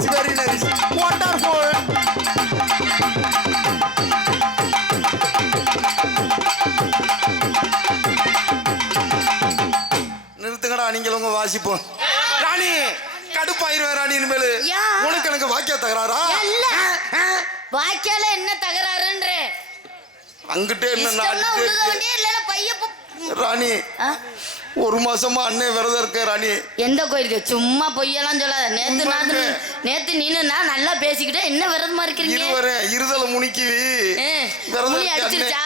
Nice very nice wonderful நிறுத்துங்கடா நீங்களும் உங்க வாசிப்போம். ராணி கடுப்பாயிருவேன் ராணி இனிமேல்? உனக்கு எனக்கு வாக்கிய தகராறா? இல்ல. வாய்க்கால என்ன தகராறுன்ற? அங்கிட்டே என்ன இஷ்டம்னா ராணி? ஒரு மாசமா அண்ணன் விரதம் இருக்க ராணி. எந்த கோயிலுக்கு? சும்மா பொய்யெல்லாம் சொல்லாத. நேத்து நான் உண்மைங்க. நேத்து நீனு நான் நல்லா பேசிக்கிட்டேன். என்ன விரதமா இருக்கிறீங்க? இருவரே இருதல முனிக்கு. முனி அடிச்சிருச்சா?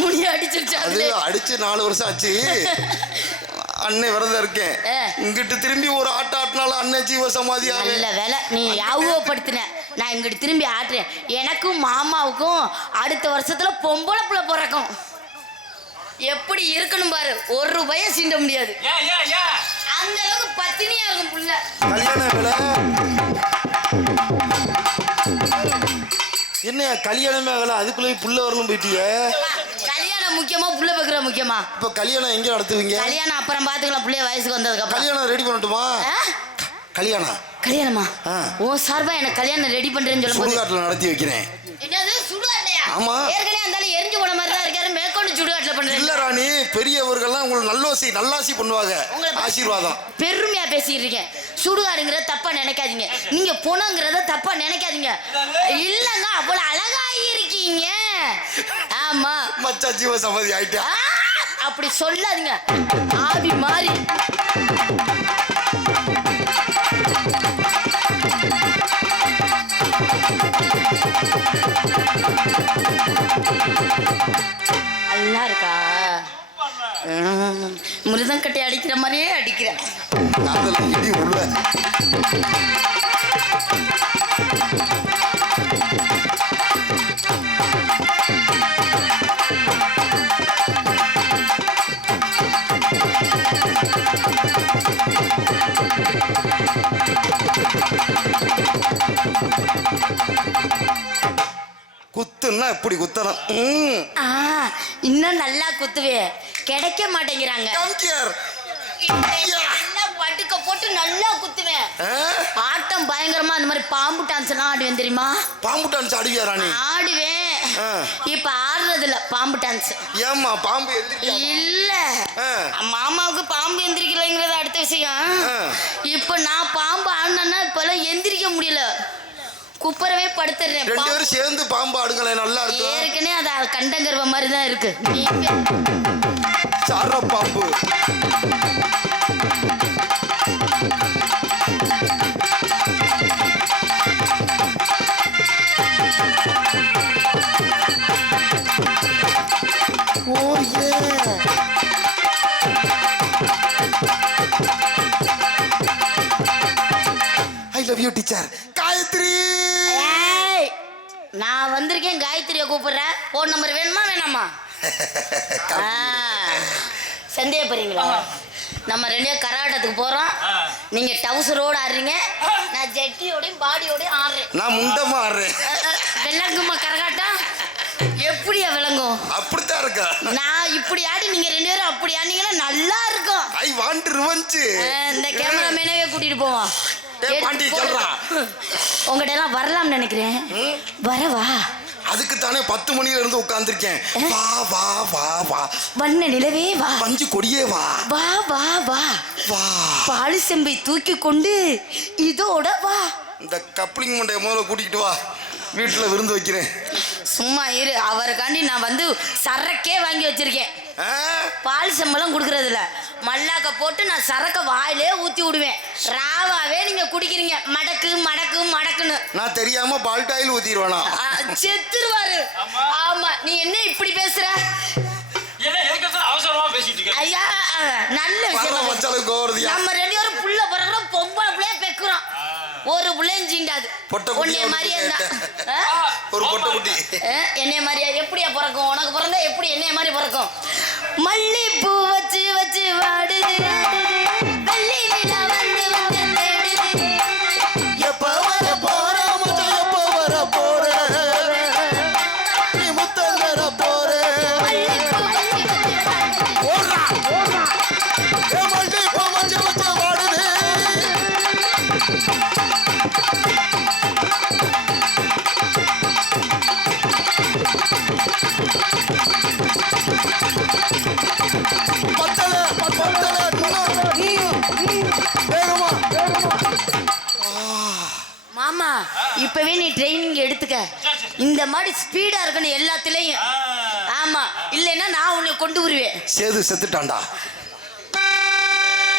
முனி அடிச்சிருச்சா அது? அடிச்சு நாலு வருஷம் ஆச்சு. அண்ணன் விரதம் இருக்கேன். இங்கிட்டு திரும்பி ஒரு ஆட்ட ஆட்டினாலும் அண்ணன் ஜீவ சமாதி நல்ல வேலை. நீ யாவப்படுத்தின நான் இங்கிட்டு திரும்பி ஆட்டுறேன். எனக்கும் மாமாவுக்கும் அடுத்த வருஷத்துல பொம்பளை புள்ள பிறக்கும். எப்படி இருக்கணும் பாரு? ஒரு ரூபாய சீண்ட முடியாது. அந்த அளவுக்கு பத்தினியா இருக்கும் புள்ள. என்ன கல்யாணமே ஆகல? அதுக்குள்ளேயும் புள்ள வரணும் போயிட்டிய. கல்யாணம் முக்கியமா புள்ள பெக்கிற முக்கியமா? இப்ப கல்யாணம் எங்க நடத்துவீங்க? கல்யாணம் அப்புறம் பாத்துக்கலாம் புள்ளைய வயசுக்கு வந்ததுக்கு அப்புறம் கல்யாணம் ரெடி பண்ணட்டுமா? கல்யாணம். கல்யாணமா. உன் சார்பா எனக்கு கல்யாணம் ரெடி பண்றேன்னு சொல்லும்போது. சுடுகாட்டுல நடத்தி வைக்கிறேன். என்னது ஆமா. ஏற்கனவே அந்த ஆளு எரிஞ்சு போன மாதிரி தான் மேற்கொண்டு சுடுகாட்டுல பண்றேன் இல்ல ராணி பெரியவர்கள்லாம் உங்களுக்கு நல்லோசி நல்லாசி பண்ணுவாங்க. ஆசீர்வாதம். பெருமையா இருக்கேன். சுடுகாடுங்கிறத தப்பா நினைக்காதீங்க. நீங்க பொணங்கிறத தப்பா நினைக்காதீங்க. இல்லங்க அவ்வளவு அழகா இருக்கீங்க. ஆமா. மச்சா ஜீவ சமாதி ஆயிட்டா அப்படி சொல்லாதீங்க. ஆவி மாறி. நல்லா இருக்கா? ம், மிருதங்கட்டை அடிக்கிற மாதிரியே அடிக்கிறேன் உள்ள இப்படி குத்தணும் இன்னும் நல்லா குத்துவே. கிடைக்க மாட்டேங்கிறாங்க. பட்டுக்க போட்டு நல்லா குத்துவேன்? ஆட்டம் பயங்கரமா அந்த மாதிரி பாம்பு டான்ஸ் எல்லாம் ஆடுவேன் தெரியுமா? பாம்பு டான்ஸ் ஆடுவியா ராணி? ஆடுவேன். இப்ப ஆடுறது இல்ல பாம்பு டான்ஸ் ஏம்மா பாம்பு எந்திரிக்கா? இல்ல. மாமாவுக்கு பாம்பு எந்திரிக்கலைங்கிறது அடுத்த விஷயம். இப்ப நான் பாம்பு ஆடினா இப்பெல்லாம் எந்திரிக்க முடியல. குப்பரவே படுத்துறேன். ரெண்டு பேரும் சேர்ந்து பாம்பு ஆடுங்களேன் நல்லா இருக்கும் ஏற்கனவே அது கண்டங்கர்வ மாதிரி தான் இருக்கு. சார பாம்பு. I love you teacher Gayathri! ஏய், நான் வந்திருக்கேன் காயத்ரியை கூப்பிடுறேன் போன் நம்பர் வேணுமா வேணாமா? சந்தேகப்படுறீங்களா நம்ம ரெண்டு கராட்டத்துக்கு போறோம். நீங்க டவுசரோட ஆடுறீங்க. நான் ஜெட்டியோடையும் பாடியோடையும் ஆடுறேன். நான் முண்டமா ஆடுறேன். விளங்குமா கரகாட்டம்? எப்படியா விளங்கும்? அப்படித்தான் இருக்கா? நான் இப்படி ஆடி நீங்க ரெண்டு பேரும் அப்படி ஆடினீங்கன்னா நல்லா இருக்கும். ஐ வாண்ட் ரிவெஞ்ச் இந்த கேமராமேனவே கூட்டிட்டு போவோம். டேய், பாண்டி. உங்ககிட்ட எல்லாம் வரலாம்னு நினைக்கிறேன். வரவா? அதுக்கு தானே பத்து மணில இருந்து உட்கார்ந்திருக்கேன். வா வா வா வா. வண்ண நிலவே வா. பஞ்சு கொடியே வா. வா வா வா. வா. பாலு செம்பை தூக்கி கொண்டு இதோட வா. இந்த கப்ளிங் மண்டைய முதல்ல கூட்டிக்கிட்டு வா. வீட்டுல விருந்து வைக்கிறேன். சும்மா இரு. அவருக்காண்டி நான் வந்து சரக்கே வாங்கி வச்சிருக்கேன்? பால் செம்பெல்லாம் கொடுக்கறதில்ல. மல்லாக்க போட்டு நான் சரக்க வாயிலே ஊத்தி விடுவேன். ராவாவே நீங்க குடிக்கிறீங்க. மடக்கு மடக்கு மடக்குன்னு. நான் தெரியாம பால்டாயில் ஊத்திடுவேனா? செத்துருவாரு. ஆமா. ஆமா. நீ என்ன இப்படி பேசுற? ஐயா நல்ல விஷயம் நம்ம ரெண்டு பேரும் புள்ள பிறகுறோம் பொம்பளை பெக்குறோம் ஒரு பிள்ளையும் சீண்டாது ஒண்ணு மாதிரியே? ஒரு பொட்டை குட்டி. என்னைய மாதிரியா? எப்படியா பிறக்கும்? உனக்கு பிறந்தா எப்படி என்னைய மாதிரி பிறக்கும்? மல்லிப்பூ வச்சு வச்சு வாடுது இப்பவே நீ ட்ரைனிங் எடுத்துக்க. இந்த மாதிரி ஸ்பீடா இருக்கணும் எல்லாத்துலயும். ஆமா. இல்லைன்னா நான் உன்னை கொண்டு வருவேன். சேது செத்துட்டான்டா.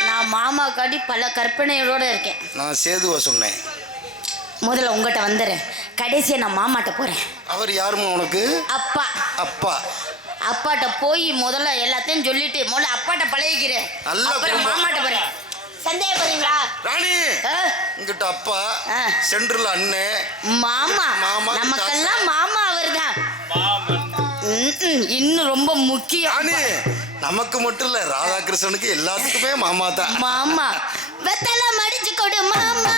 நான் மாமா காட்டி பல கற்பனைகளோட இருக்கேன். நான் சேதுவை சொன்னேன். முதல்ல உங்ககிட்ட வந்துடுறேன் கடைசியா நான் மாமாட்ட போறேன். அவர் யாருமா உனக்கு? அப்பா. அப்பா. அப்பாட்ட போய் முதல்ல எல்லாத்தையும் சொல்லிட்டு முதல்ல அப்பாட்ட பழகிக்கிறேன். அப்புறம். மாமாட்ட போறேன். சந்தேகப்படுறீங்களா? ராணி? இங்கிட்ட அப்பா. சென்ட்ரல் அண்ணன் மாமா மாமா, நமக்கெல்லாம் மாமா அவர்தான். இன்னும் ரொம்ப முக்கியம். ராணி நமக்கு மட்டும் இல்ல ராதாகிருஷ்ணனுக்கு எல்லாத்துக்குமே மாமா தான் மாமா வெத்தல மடிச்சு கொடு மாமா.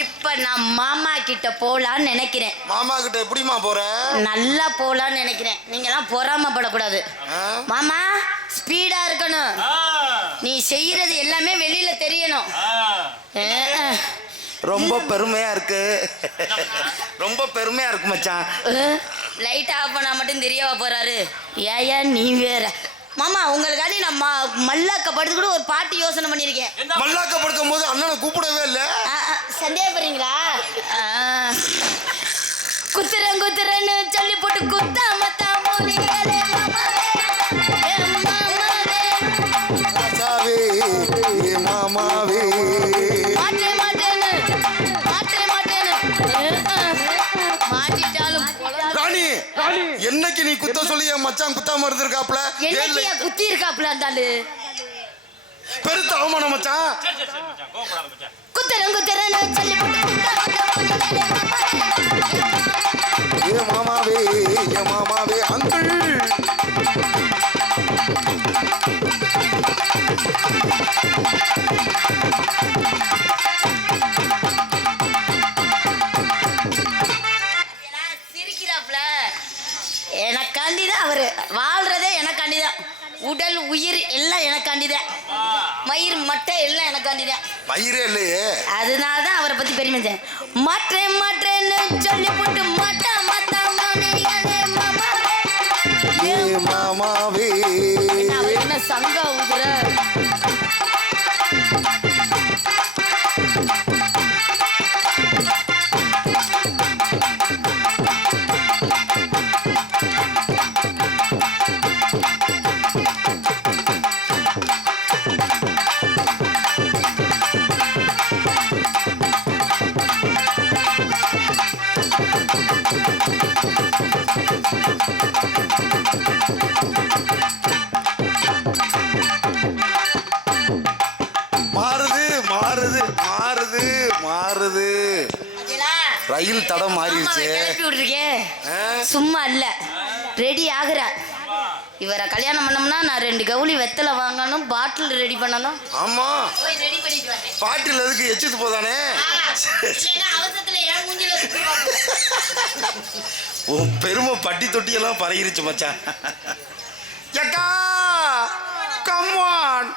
இப்ப நான் மாமா கிட்ட போலான்னு நினைக்கிறேன். மாமா கிட்ட எப்படிமா போற? நல்லா போலான்னு நினைக்கிறேன். நீங்க எல்லாம் பொறாமப்படக்கூடாது? மாமா ஸ்பீடா இருக்கணும். நீ செய்யறது எல்லாமே வெளியில தெரியணும். ரொம்ப பெருமையா இருக்கு. ரொம்ப பெருமையா இருக்கு மச்சான். லைட் ஆஃப் பண்ணா மட்டும் தெரியவா போறாரு. ஏயா நீ வேற. மாமா உங்களுக்காண்டி நான் ம- மல்லாக்க படுத்துக்கிட்டு ஒரு பாட்டு யோசனை பண்ணியிருக்கேன். மல்லாக்க படுக்கும் போது அண்ணனை கூப்பிடவே இல்லை. சந்தேகப்படுறீங்களா. குத்துறேன் குத்துறேன்னு சொல்லி போட்டு குத்தாம தான் போறீங்களே மாமாவே. மாட்டேன் மாட்டேன்னு மாட்டேன் மாட்டேன்னு. மாட்டிட்டாலும் ராணி என்னைக்கு நீ குத்த சொல்லி என் மச்சான் குத்தாம இருந்திருக்காப்ல என்னைக்கு குத்தி இருக்காப்புல அந்த பெருத்த அவமானம் மச்சான். குத்துறேன் குத்துறேன்னு சொல்லி. ஏ மாமாவே ஏ மாமாவே அங்கிள். எனக்காண்டிதான் அவரு. வாழ்றதே எனக்காண்டிதான். உடல் உயிர் எல்லாம் எனக்காண்டிதான். எனக்காண்டிதான் மயிரே இல்லையே அதனால தான் அவரை பத்தி பெருமை செஞ்சேன். மாற்றேன் மாற்றேன்னு சொல்லி ரயில் தடம் மாறிடுச்சு. கிளப்பி ஆ? சும்மா இல்ல. ரெடி ஆகுறா. இவரை கல்யாணம் பண்ணோம்னா நான் ரெண்டு கவுளி வெத்தலை வாங்கணும் பாட்டில் ரெடி பண்ணணும். ஆமா. பாட்டில் எதுக்கு? எச்சித்து போதானே. உன் பெருமை பட்டி தொட்டி எல்லாம் பரகிருச்சு மச்சான். எக்கா கம்மான்